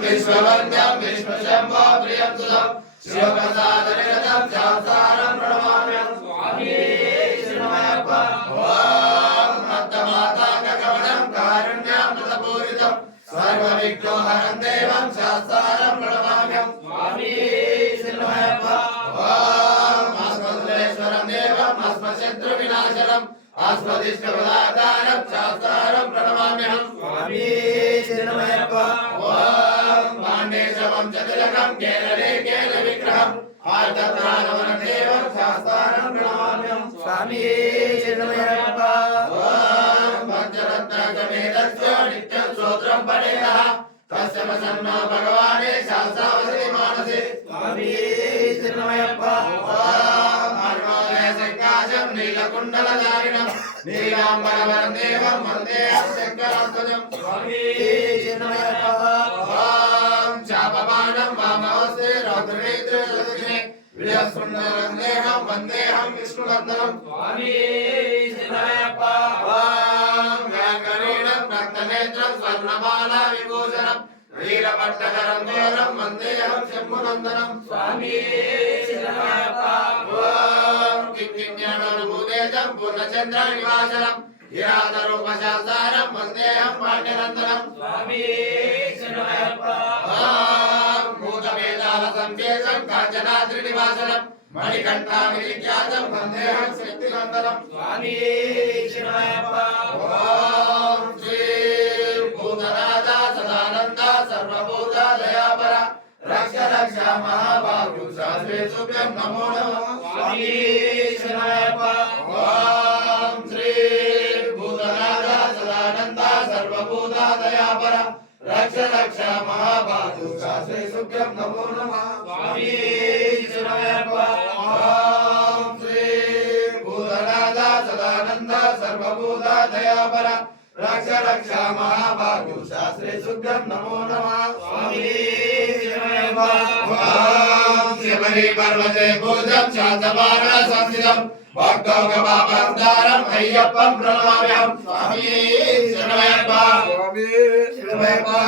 विश्ववन्द्यं विश्वशम्भो प्रियं सुदं शिवप्रसादनिरतं शास्त्रं प्रणमाम्यहं स्वामी शरणमयप्पा ॐ भक्तमाताककमलं कारुण्यामृतपूरितं सर्वविघ्नोहरं देवं शास्त्रं प्रणमाम्यहं स्वामी शरणमयप्पा ॐ अस्मद्वेश्वरं देवम् अस्मशत्रुविनाशनम् अस्मदिष्टपदाकारं शास्त्रं प्रणमाम्यहं स्वामी शरणमयप्पा चतुरकं केरले केलविग्रहम् आर्तत्राणवनं देवं शास्त्रं प्रणमाम्यहं स्वामी शरणमयप्पा ॐ पञ्चरत्नकमेतस्य नित्यं स्तोत्रं पठेतः तस्य प्रसन्नो भगवाने शास्त्रावसति मानसे स्वामी शरणमयप्पा ॐ हनुमोदयसङ्काशं नीलकुण्डलधारिणं नीलाम्बरवरं देवं वन्देऽहं शङ्करात्मजं स्वामी शरणमयप्पा चापमानं वामहस्ते रौद्रनेत्रे विजयसुन्दरं देहं वन्देऽहं विष्णुवर्धनं स्वामी शरणमयप्पा ॐ व्याकरणं रक्तनेत्रं स्वर्णमाला विभूषणं वीरपट्टकरं देवं वन्देऽहं शम्भुनन्दनं स्वामी शरणमयप्पा ॐ किङ्किण्यनूदेजं पूर्णचन्द्रनिवासनं हिराधरूपशास्त्रं वन्देऽहं पाण्ड्यनन्दनं स्वामी शरणमयप्पा संकेतं कांचनाद्रिनिवासनं मणिकण्ठामिनिख्यातं वन्देऽहं शक्तिनन्दनं स्वामी शरणमयप्पा ॐ श्री भूतनाथ सदानन्द सर्वभूतदयापर रक्ष रक्ष महाबाहु शास्त्रेषुभ्यं नमो नमः स्वामी शरणमयप्पा ॐ श्री भूतनाथ सदानन्द सर्वभूतदयापर रक्ष रक्ष महाबाहु शास्त्रेषुभ्यं नमो नमः स्वामी शरणमयप्पा ॐ श्री भूतनाथ सदानन्द सर्वभूतदयापर रक्ष रक्ष महाबाहु शास्त्रेषुभ्यं नमो नमः स्वामी शरणमयप्पा ॐ शिवरी पर्वते पूजं शातवाहन संस्थितं भक्तोपपापहर्तारं अय्यप्पं प्रणमाम्यहं स्वामी शरणमयप्पा स्वामी शरणमयप्पा